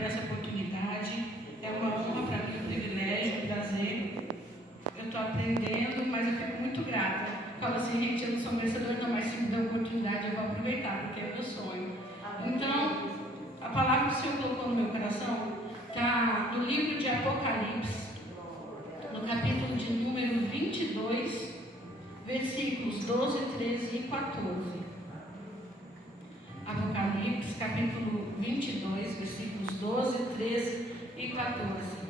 por essa oportunidade. É uma honra para mim, um privilégio, um prazer. Eu estou aprendendo, mas eu fico muito grata. Falo assim, gente, eu não sou merecedor, não, mas se me der oportunidade eu vou aproveitar, porque é meu sonho. Então, a palavra que o Senhor colocou no meu coração está no livro de Apocalipse, no capítulo de número 22, versículos 12, 13 e 14. Apocalipse, capítulo 22, versículos 12, 13 e 14.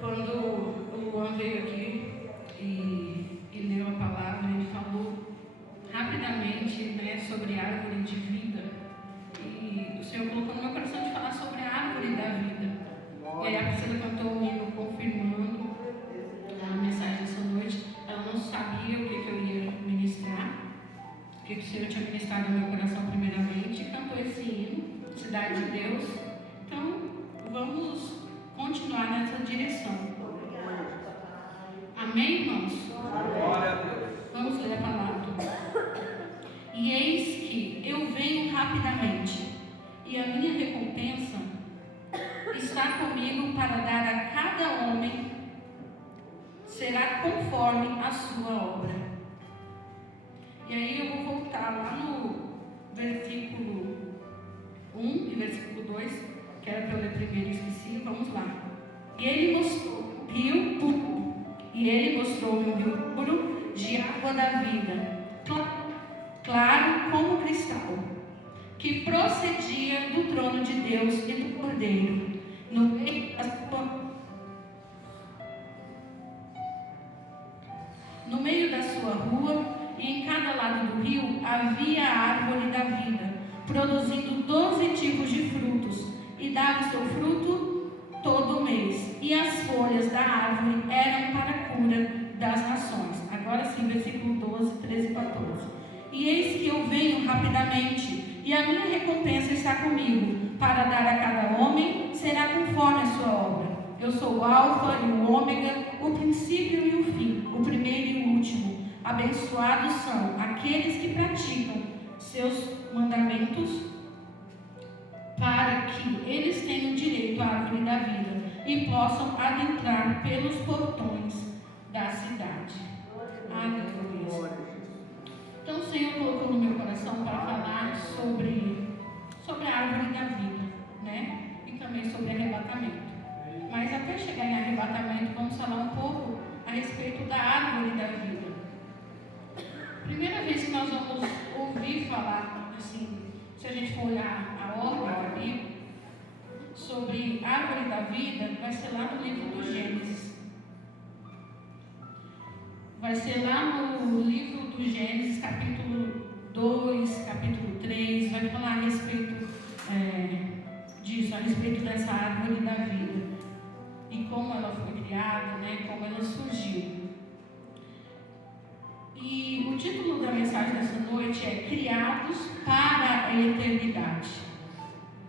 Quando o Luan veio aqui e leu a palavra, ele falou rapidamente, né, sobre a árvore de vida. E o Senhor colocou no meu coração de falar sobre a árvore da vida. E aí a Priscila cantou um hino confirmando a mensagem dessa noite. Ela não sabia o que eu ia ministrar, o que o Senhor tinha ministrado no meu coração primeiramente, e cantou esse hino, Cidade de Deus. Então, vamos continuar nessa direção. Amém, irmãos? Glória a Deus. Vamos ler a palavra. E eis que eu venho rapidamente, e a minha recompensa está comigo para dar a cada homem, será conforme a sua obra. E aí eu vou voltar lá no versículo 1 e versículo 2, que era para eu ler primeiro e esqueci, vamos lá. E ele mostrou o rio puro, e ele mostrou-me um rio puro de água da vida, claro como cristal, que procedia do trono de Deus e do Cordeiro. No meio da sua rua e em cada lado do rio havia a árvore da vida, produzindo 12 tipos de frutos, e dava seu fruto todo mês, e as folhas da árvore eram para a cura das nações. Agora sim, versículo 12, 13 e 14. E eis que eu venho rapidamente, e a minha recompensa está comigo, para dar a cada homem, será conforme a sua obra. Eu sou o Alfa e o Ômega, o princípio e o fim, o primeiro e o último. Abençoados são aqueles que praticam seus mandamentos, para que eles tenham direito à árvore da vida e possam adentrar pelos portões da cidade. Aleluia. Então o Senhor colocou no meu coração para falar sobre a árvore da vida, né? E também sobre arrebatamento. Mas até chegar em arrebatamento, vamos falar um pouco a respeito da árvore da vida. Primeira vez que nós vamos ouvir falar, assim, se a gente for olhar a ordem da Bíblia, sobre a árvore da vida, vai ser lá no livro do Gênesis. Vai ser lá no livro do Gênesis, capítulo 2, capítulo 3, vai falar a respeito disso, a respeito dessa árvore da vida e como ela foi criada, né, como ela surgiu. E o título da mensagem dessa noite é Criados para a Eternidade.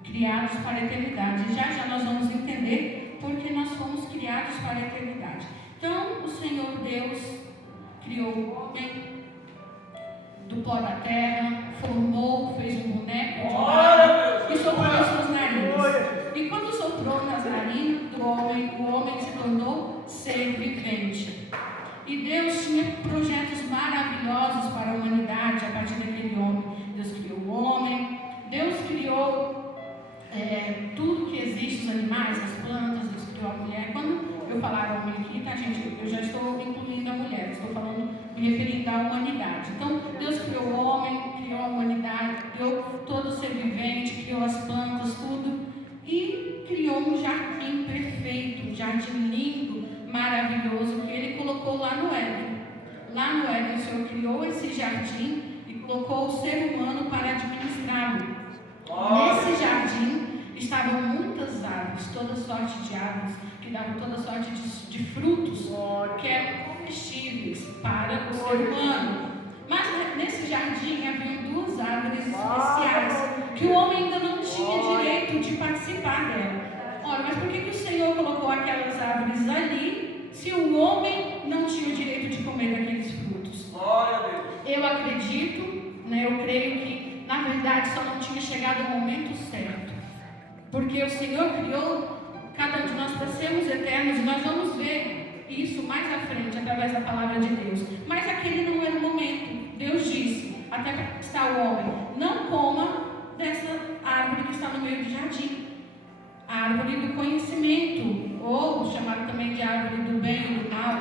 Criados para a eternidade. Já nós vamos entender porque nós fomos criados para a eternidade. Então, o Senhor Deus criou o homem do pó da terra, formou, fez um boneco de barro e soprou as suas narinas. E quando soprou nas narinas do homem, o homem se tornou ser vivente. E Deus tinha projetos maravilhosos para a humanidade a partir daquele homem. Deus criou o homem, Deus criou tudo que existe, os animais, as plantas, Deus criou a mulher. Quando eu falar homem aqui, tá, gente? Eu já estou incluindo a mulher, estou falando, me referindo à humanidade. Então, Deus criou o homem, criou a humanidade, criou todo ser vivente, criou as plantas, tudo, e criou um jardim perfeito, um jardim lindo, maravilhoso, que Ele colocou lá no Éden. Lá no Éden, o Senhor criou esse jardim e colocou o ser humano para administrá-lo. Nesse jardim estavam muitas árvores, toda sorte de árvores, que davam toda sorte de frutos, que eram comestíveis para o ser humano. Mas nesse jardim havia duas árvores especiais, que o homem ainda não tinha direito de participar dela. Ora, mas por que o Senhor colocou aquelas árvores ali, se o homem não tinha acredito, né, eu creio que na verdade só não tinha chegado o momento certo, porque o Senhor criou cada um de nós para sermos eternos, e nós vamos ver isso mais à frente através da palavra de Deus. Mas aquele não era o momento. Deus disse, até para conquistar o homem: não coma dessa árvore que está no meio do jardim, a árvore do conhecimento, ou chamada também de árvore do bem e do mal.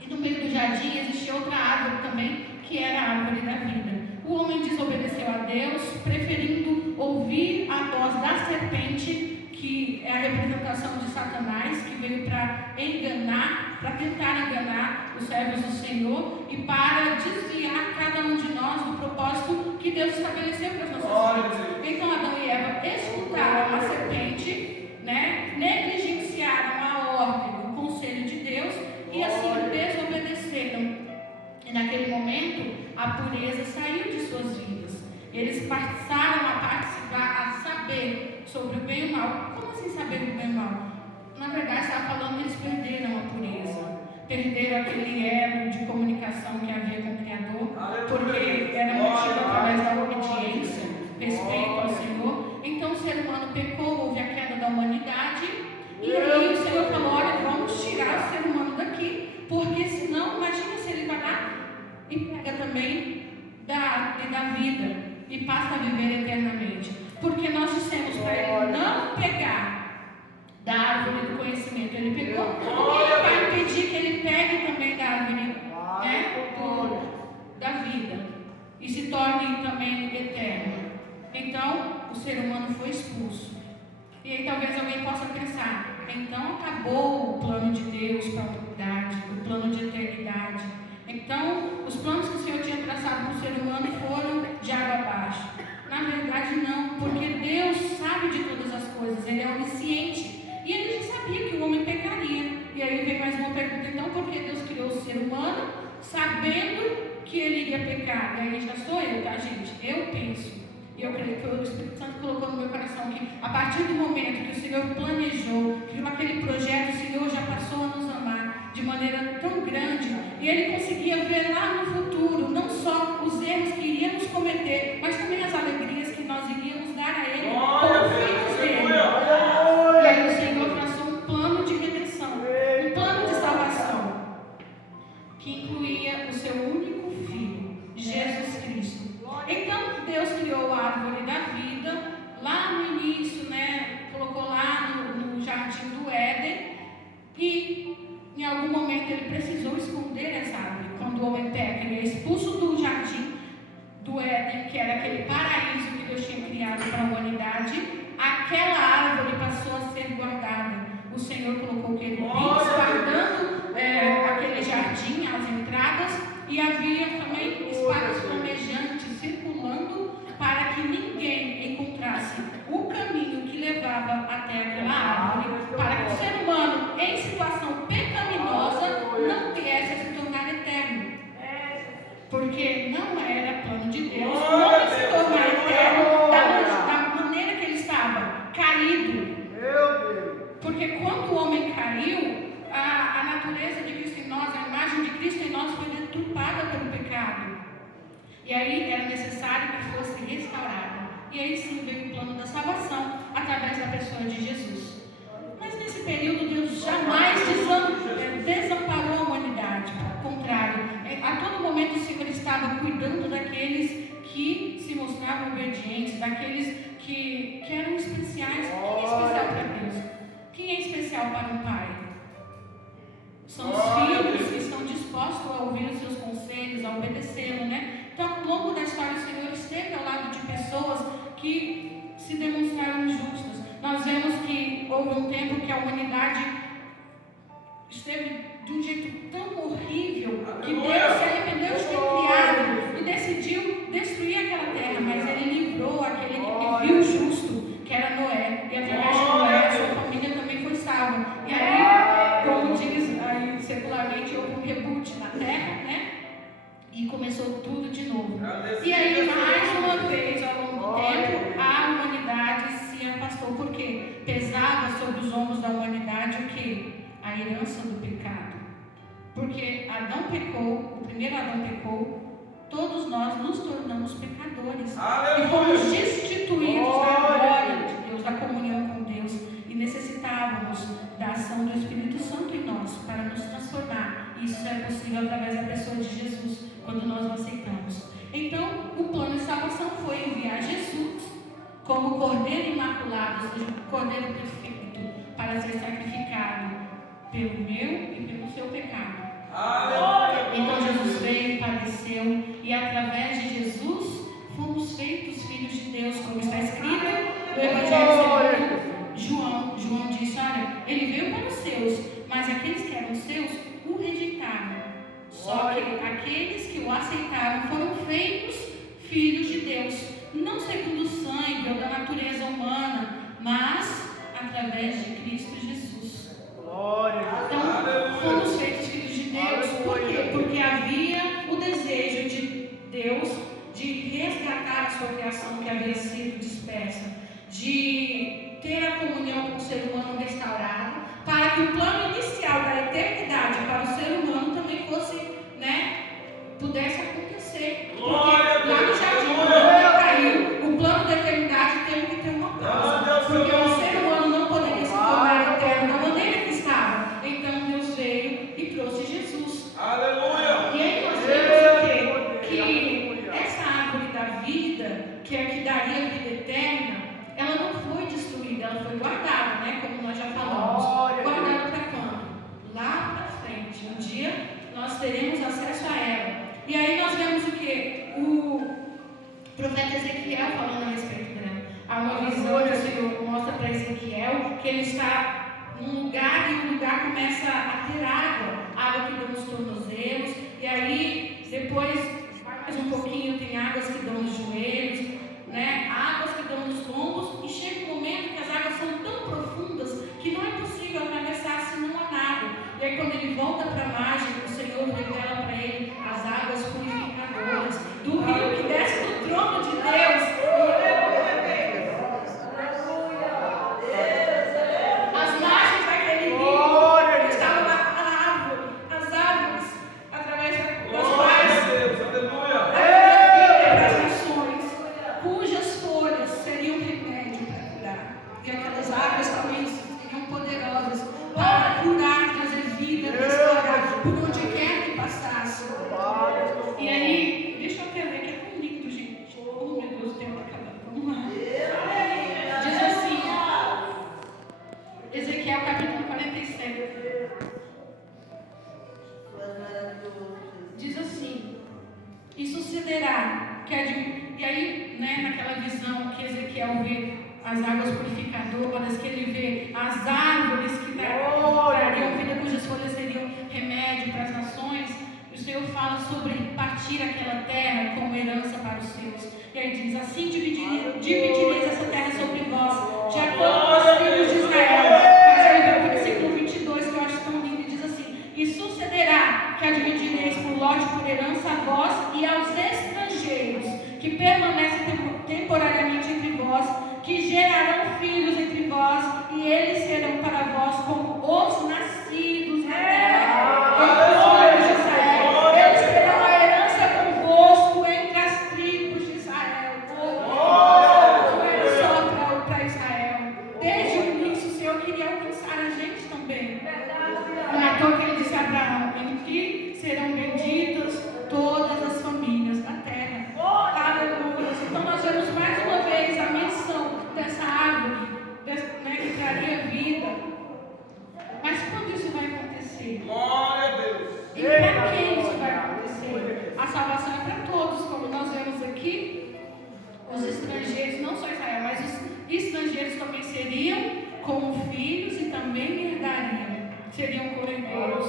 E no meio do jardim existia outra árvore também, que era a árvore da vida. O homem desobedeceu a Deus, preferindo ouvir a voz da serpente, que é a representação de Satanás, que veio para enganar, para tentar enganar os servos do Senhor e para desviar cada um de nós do propósito que Deus estabeleceu para as nossas vidas. Então Adão e Eva escutaram a serpente, né, negligenciaram a ordem, o conselho de Deus, e assim desobedeceram. E naquele momento a pureza saiu de suas vidas. Eles passaram a participar, a saber sobre o bem e o mal. Como assim saber o bem e o mal? Na verdade, estava falando que eles perderam a pureza, perderam aquele elo de comunicação que havia com o Criador, porque era mantido através da obediência, respeito ao Senhor. Então o ser humano pecou, houve a queda da humanidade, e aí o Senhor falou: olha, vamos tirar o ser humano daqui, porque senão, imagina se ele vai lá e pega também da árvore da vida e passa a viver eternamente. Porque nós dissemos para ele não pegar da árvore do conhecimento. Ele pegou, porque ele vai impedir que ele pegue também da árvore, né, da vida e se torne também eterno. Então o ser humano foi expulso. E aí talvez alguém possa pensar: então acabou o plano de Deus para a humanidade, o plano de eternidade. Então os planos que o Senhor tinha traçado para o ser humano foram de água abaixo. Na verdade não, porque Deus sabe de todas as coisas, Ele é onisciente, e Ele já sabia que o homem pecaria. E aí vem mais uma pergunta: então por que Deus criou o ser humano sabendo que ele iria pecar? E aí já sou eu, tá, gente? Eu penso, e eu creio que o Espírito Santo colocou no meu coração que a partir do momento que o Senhor planejou, criou aquele projeto, o Senhor já passou a nos amar de maneira tão grande, e Ele conseguia ver lá no futuro não só os erros que iríamos cometer, mas também as alegrias que nós iríamos dar a Ele como filhos dele. E aí o Senhor traçou um plano de redenção, um plano de salvação, que incluía o seu único Filho, Jesus Cristo. Então Deus criou a árvore da vida lá no início, né? Colocou lá no jardim do Éden, e em algum momento ele precisou esconder essa árvore. Quando o homem peca, ele é expulso do jardim do Éden, que era aquele paraíso que Deus tinha criado para a humanidade. Aquela árvore passou a ser guardada. O Senhor colocou querubins guardando aquele jardim, as entradas, e havia também espadas flamejantes circulando para que ninguém encontrasse o caminho que levava até aquela árvore, para que o ser humano em situação pecaminosa não viesse a se tornar eterno, porque não era plano de Deus não se tornar eterno da maneira que ele estava, caído. Porque quando o homem caiu, a natureza de Cristo em nós, a imagem de Cristo em nós foi deturpada pelo pecado. E aí era necessário que fosse restaurada. E aí sim veio o plano da salvação através da pessoa de Jesus. Mas nesse período Deus jamais desamparou a humanidade. Ao contrário, a todo momento o Senhor estava cuidando daqueles que se mostravam obedientes, daqueles que eram especiais. Quem é especial para Deus? Quem é especial para um pai? São os filhos que estão dispostos a ouvir os seus conselhos, a obedecê-lo, né? Então, ao longo da história, o Senhor esteve ao lado de pessoas que se demonstraram justas. Nós vemos que houve um tempo que a humanidade esteve de um jeito tão horrível que Deus se arrependeu de ter criado e decidiu destruir aquela terra, mas Ele livrou aquele que viu justo, que era Noé, e através de Noé, sua família também foi salva. E aí, como diz aí secularmente, houve um reboot na terra, né? E começou tudo de novo. E aí, mais uma vez, ao longo do tempo, a humanidade se afastou, porque pesava sobre os ombros da humanidade o quê? A herança do pecado. Porque Adão pecou, o primeiro Adão pecou, todos nós nos tornamos pecadores. Aleluia. E fomos destituídos da glória de Deus, da comunhão com Deus. E necessitávamos da ação do Espírito Santo em nós para nos transformar. E isso é possível através da pessoa de Jesus, quando nós o aceitamos. Então, o plano de salvação foi enviar Jesus como Cordeiro Imaculado, ou seja, Cordeiro Perfeito, para ser sacrificado pelo meu e pelo seu pecado. Aleluia. Então Jesus veio, padeceu, e através de Jesus fomos feitos filhos de Deus, como está escrito no Evangelho segundo João. João disse: olha, ele veio para os seus, mas aqueles que eram seus o rejeitaram. Só que aqueles que o aceitaram foram feitos filhos de Deus, não segundo o sangue ou da natureza humana, mas através de Cristo Jesus. Então, fomos feitos filhos de Deus. Por quê? Porque havia o desejo de Deus de resgatar a sua criação que havia sido dispersa, de ter a comunhão com o ser humano restaurado, para que o plano inicial da eternidade para o ser humano também fosse, pudesse acontecer. Porque lá no jardim, quando ele caiu, o plano da eternidade teve que ter uma pausa, porque o ser humano não poderia se tornar eterno da maneira que estava. Então Deus veio e trouxe Jesus. Aleluia. E aí nós vemos o quê? Que essa árvore da vida, que é a que daria a vida eterna, ela não foi destruída, ela foi guardada, como nós já falamos. Guardada para quando? Lá para frente. Um dia nós teremos acesso a ela. E aí nós vemos o que? O profeta Ezequiel falando a respeito dela. Há uma visão que o Senhor mostra para Ezequiel, que ele está num lugar e o lugar começa a ter água que dão nos tornozelos, e aí depois mais um pouquinho tem águas que dão nos joelhos, águas que dão nos lombos, e chega um momento que as águas são tão profundas que não é possível atravessar se não há nada. E aí quando ele volta para a margem, o Senhor revela para ele as águas purificadoras do rio que desce do trono de Deus. As margens daquele rio que estava na árvore, as árvores através das quais havia as nações, cujas folhas seriam remédio para curar. E aquelas árvores também seriam poderosas para curar, trazer vida, restaurar por onde quer que passasse. E aí, deixa eu até ver que é tão lindo, gente. Oh, meu Deus, o tempo está acabando. Vamos lá. Diz assim, Ezequiel capítulo 47. Diz assim: e sucederá que e aí, naquela visão que Ezequiel vê as águas purificadoras, que ele vê as árvores que trariam vida, cujas folhas seriam remédio para as nações, o Senhor fala sobre partir aquela terra como herança para os seus. E aí diz: assim dividireis essa terra sobre vós, de acordo com os filhos de Israel. Mas aí vem o versículo 22, que eu acho tão lindo, e diz assim: e sucederá que a dividireis por lote por herança a vós e aos estrangeiros que permanecem temporariamente entre vós, que gerarão filhos entre vós, e eles serão para vós como os nascidos na terra. Filhos de Israel, eles terão a herança convosco entre as tribos de Israel. Não era só para Israel. Desde o início, o Senhor queria alcançar a gente também. Não é à toa que ele disse a Abraão: em que serão benditas todas as famílias da terra. Aleluia. Então nós vemos mais uma vez a menção dessa árvore, que traria vida. Mas quando isso vai acontecer? Glória a Deus. E para quem isso vai acontecer? A salvação é para todos, como nós vemos aqui. Os estrangeiros, não só Israel, mas os estrangeiros também seriam como filhos e também herdariam. Seriam cordeiros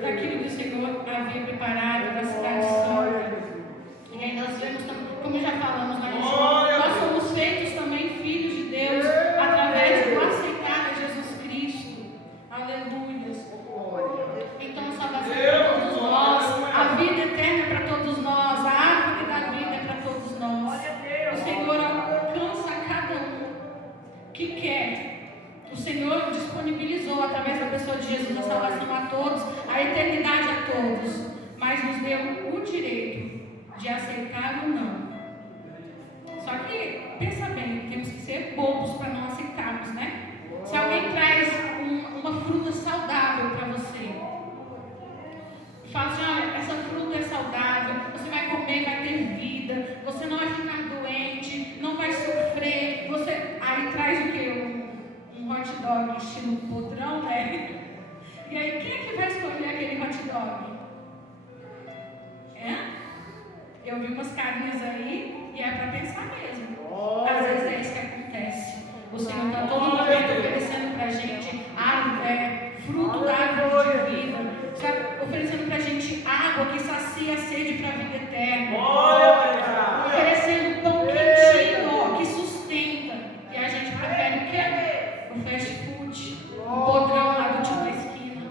daquilo que o Senhor havia preparado da cidade santa. E aí nós vemos, como já falamos na lição, nós somos feitos também filhos de Deus através do aceitar a Jesus Cristo. Aleluia. Então a salvação é para todos nós, a vida eterna é para todos nós, a árvore da vida é para todos nós. O Senhor alcança cada um que quer. O Senhor disponibilizou através da pessoa de Jesus a salvação a todos, a eternidade pobre? Eu vi umas carinhas aí e é para pensar mesmo. Às vezes é isso que acontece. O Senhor está todo momento oferecendo para a gente fruto da árvore de vida. Está oferecendo para a gente água que sacia a sede para a vida eterna. Oferecendo pão quentinho que sustenta. E a gente prefere o quê? O fast food. O podrão lá do tio da esquina.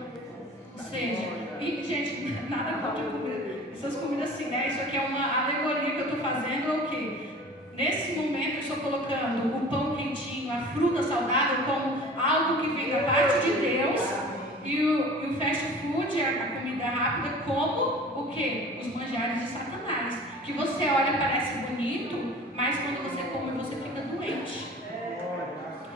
Ou seja, e gente, nada contra comida. Essas comidas assim, né? Isso aqui é uma alegoria que eu estou fazendo, é o quê? Nesse momento eu estou colocando o pão quentinho, a fruta saudável, como algo que vem da parte de Deus, e o fast food, a comida rápida, como o quê? Os manjares de Satanás. Que você olha e parece bonito, mas quando você come você fica doente.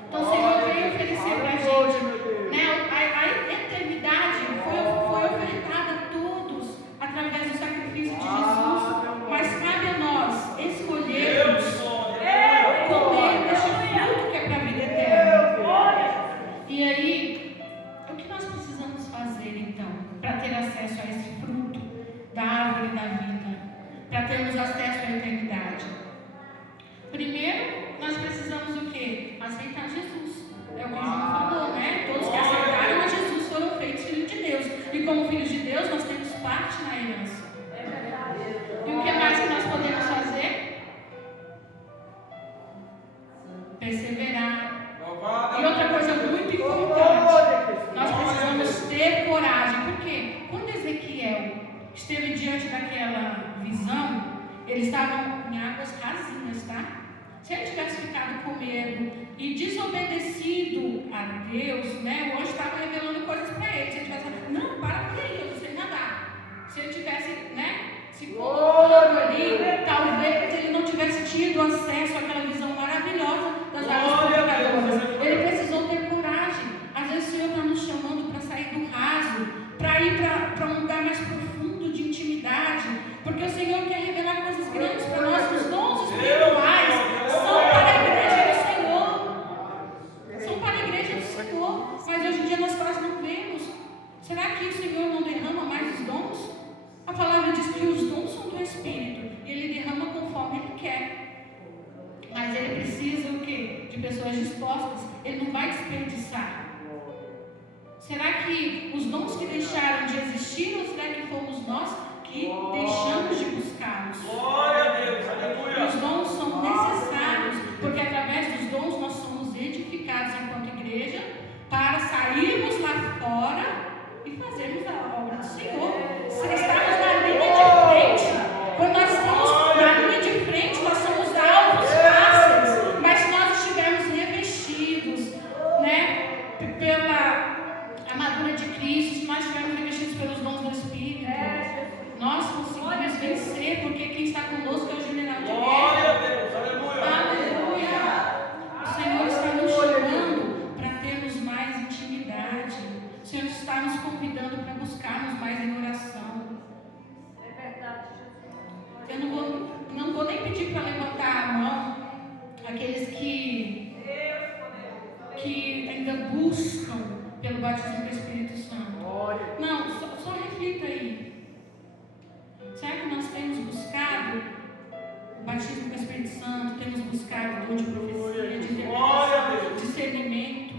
Então o Senhor veio oferecer para a gente, né? A eternidade foi ofertada a todos através do sacrifício de Jesus, mas cabe a nós escolhermos comer deste fruto que é para a vida eterna. E aí, o que nós precisamos fazer então para ter acesso a esse fruto da árvore da vida, para termos acesso à eternidade? Primeiro, nós precisamos o quê? Aceitar Jesus. É o que o João falou, né? Todos que aceitaram a Jesus foram feitos filhos de Deus. E como filhos de Deus, nós temos parte na herança. E o que mais que nós podemos fazer? Perseverar. E outra coisa muito importante, nós precisamos ter coragem. Por quê? Quando Ezequiel esteve diante daquela visão, eles estavam em águas rasinhas, tá? Se ele tivesse ficado com medo e desobedecido a Deus, né? O anjo estava revelando coisas para ele. Se ele tivesse falado, não, para por aí, eu não sei nadar. Se ele tivesse, né? Se colocando ali, talvez ele não tivesse tido acesso àquela visão maravilhosa das águas purificadoras. Ele precisou ter coragem. Às vezes o Senhor está nos chamando para sair do raso, para ir para um lugar mais profundo de intimidade, porque o Senhor quer revelar coisas grandes para nós. Os dons espirituais são para a igreja do Senhor. São para a igreja do Senhor. Mas hoje em dia nós quase não vemos. Será que o Senhor não derrama mais os dons? A palavra diz que os dons são do Espírito e Ele derrama conforme Ele quer. Mas Ele precisa o quê? De pessoas dispostas. Ele não vai desperdiçar. Será que os dons que deixaram de existir ou será que fomos nós que deixamos de buscá-los? Glória a Deus, aleluia. Os dons são necessários, porque através dos dons nós somos edificados enquanto igreja para sairmos lá fora e fazermos a obra do Senhor. Se estarmos na linha de frente, quando nós estamos na linha de frente, nós somos alvos fáceis, mas se nós estivermos revestidos, né, pela armadura de Cristo, se nós estivermos revestidos pelos dons do Espírito, nós conseguimos vencer, porque quem está conosco é o general de guerra. Glória a Deus, aleluia. Aleluia. O Senhor está nos chamando para termos mais intimidade. O Senhor está nos convidando para buscarmos mais em oração. É verdade, Eu não vou nem pedir para levantar a mão aqueles que ainda buscam pelo batismo do Espírito Santo. Não, só reflita aí. Será que nós temos buscado o batismo com o Espírito Santo? Temos buscado o dom de profecia, de interpretação, discernimento?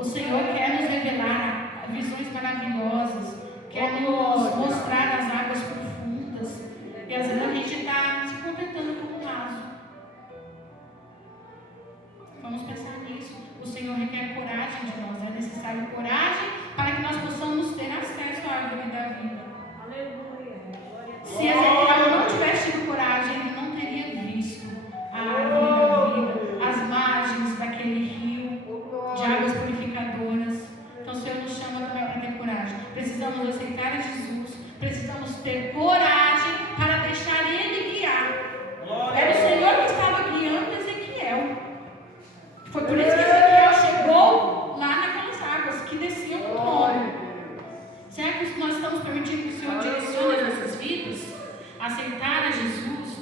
O Senhor quer nos revelar visões maravilhosas, quer nos mostrar as águas profundas. E às vezes a gente está se contentando com o raso. Vamos pensar nisso. O Senhor requer coragem de nós. É necessário coragem para que nós possamos ter acesso à árvore da vida. Se Ezequiel não tivesse tido coragem, ele não teria visto a árvore da vida, as margens daquele rio de águas purificadoras. Então o Senhor nos chama também para ter coragem. Precisamos aceitar a Jesus, precisamos ter coragem para deixar Ele guiar. Era o Senhor que estava guiando Ezequiel. Foi por isso que Ezequiel chegou lá naquelas águas que desciam do trono. Será que nós estamos permitindo que o Senhor direcione as nossas vidas? Aceitar a Jesus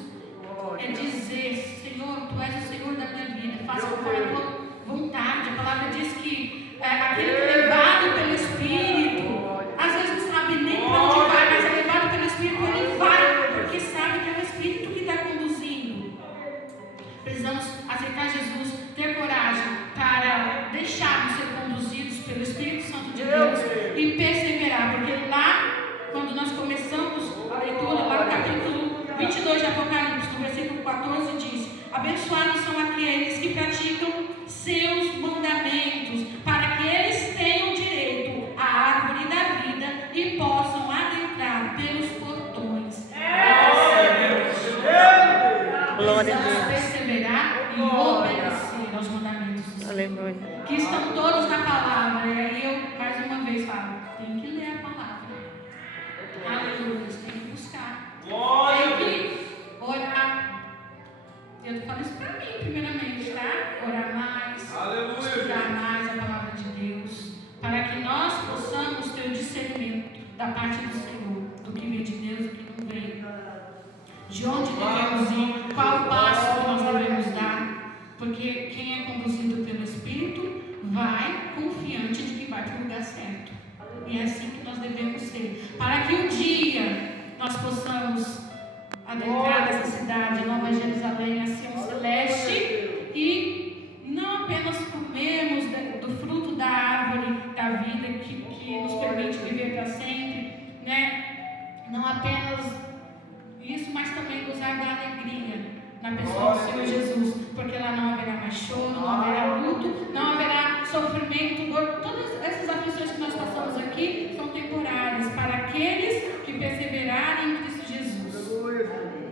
é dizer: Senhor, Tu és o Senhor da minha vida, faça conforme a Tua vontade. A palavra diz que aquele que é levado pelo Espírito, às vezes não sabe pelos portões. Glória a Precisamos Deus. perseverar e obedecer aos mandamentos do Senhor. Aleluia. Que estão todos na palavra. E aí eu, mais uma vez, falo: tem que ler a palavra. Aleluia. Tem que buscar. Tem que orar. Eu falo isso para mim, primeiramente, tá? Orar mais. Aleluia. Estudar mais a palavra de Deus. Para que nós possamos ter o discernimento da parte do Senhor. Do que vem de Deus e do que não vem. De onde devemos ir. Qual o passo que nós devemos dar. Porque quem é conduzido pelo Espírito vai confiante de que vai para o lugar certo. E é assim que nós devemos ser. Para que um dia nós possamos adentrar nessa cidade, Nova Jerusalém, a Sião Celeste, e não apenas comermos do fruto da árvore da vida que nos permite viver para sempre, né? Não apenas isso, mas também gozar da alegria na pessoa do Senhor Jesus, porque lá não haverá mais choro, não haverá luto, não haverá sofrimento, dor. Todas essas aflições que nós passamos aqui são temporárias para aqueles que perseverarem em Cristo Jesus.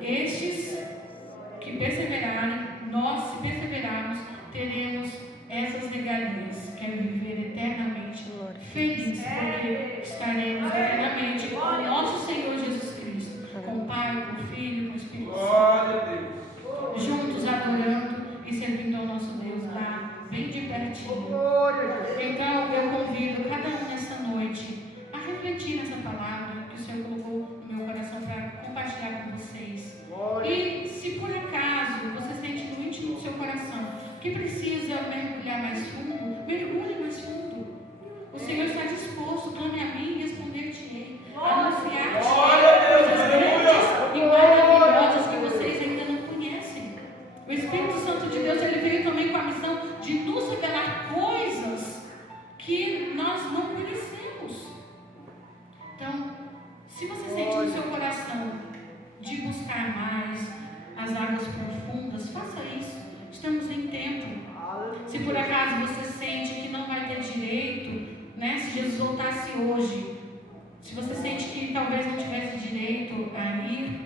Estes que perseverarem, nós, se perseverarmos, teremos essas regalias, que é viver eternamente felizes, porque estaremos eternamente com o nosso Senhor Jesus Cristo, com o Pai, com o Filho, com o Espírito Santo, juntos adorando e servindo ao nosso Deus lá, bem de pertinho. Então eu convido cada um nessa noite a refletir nessa palavra que o Senhor colocou no meu coração para compartilhar com vocês. E se por acaso você sente no íntimo do seu coração que precisa mergulhar mais fundo, mergulhe mais fundo. O Senhor está disposto, clame a mim e responder-te-ei, anunciar-te coisas grandes e maravilhosas que vocês ainda não conhecem. O Espírito Santo de Deus, ele veio também com a missão de nos revelar coisas que nós não conhecemos. Então, se você sente no seu coração de buscar mais as águas profundas, faça isso. Estamos em tempo. Se por acaso você sente que não vai ter direito, né, se Jesus voltasse hoje, se você sente que talvez não tivesse direito a ir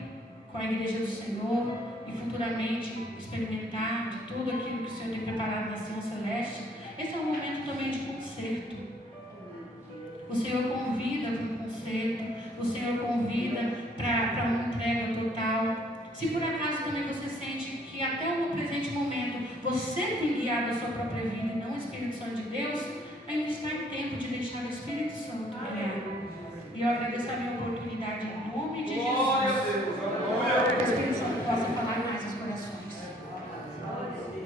com a igreja do Senhor e futuramente experimentar de tudo aquilo que o Senhor tem preparado na Sião Celeste, esse é um momento também de conserto. O Senhor convida para um conserto, o Senhor convida para uma entrega total. Se por acaso também você sente que até o presente momento você tem guiado a sua própria vida e não o Espírito Santo de Deus, ainda está em tempo de deixar o Espírito Santo guiar. E eu agradeço a minha oportunidade.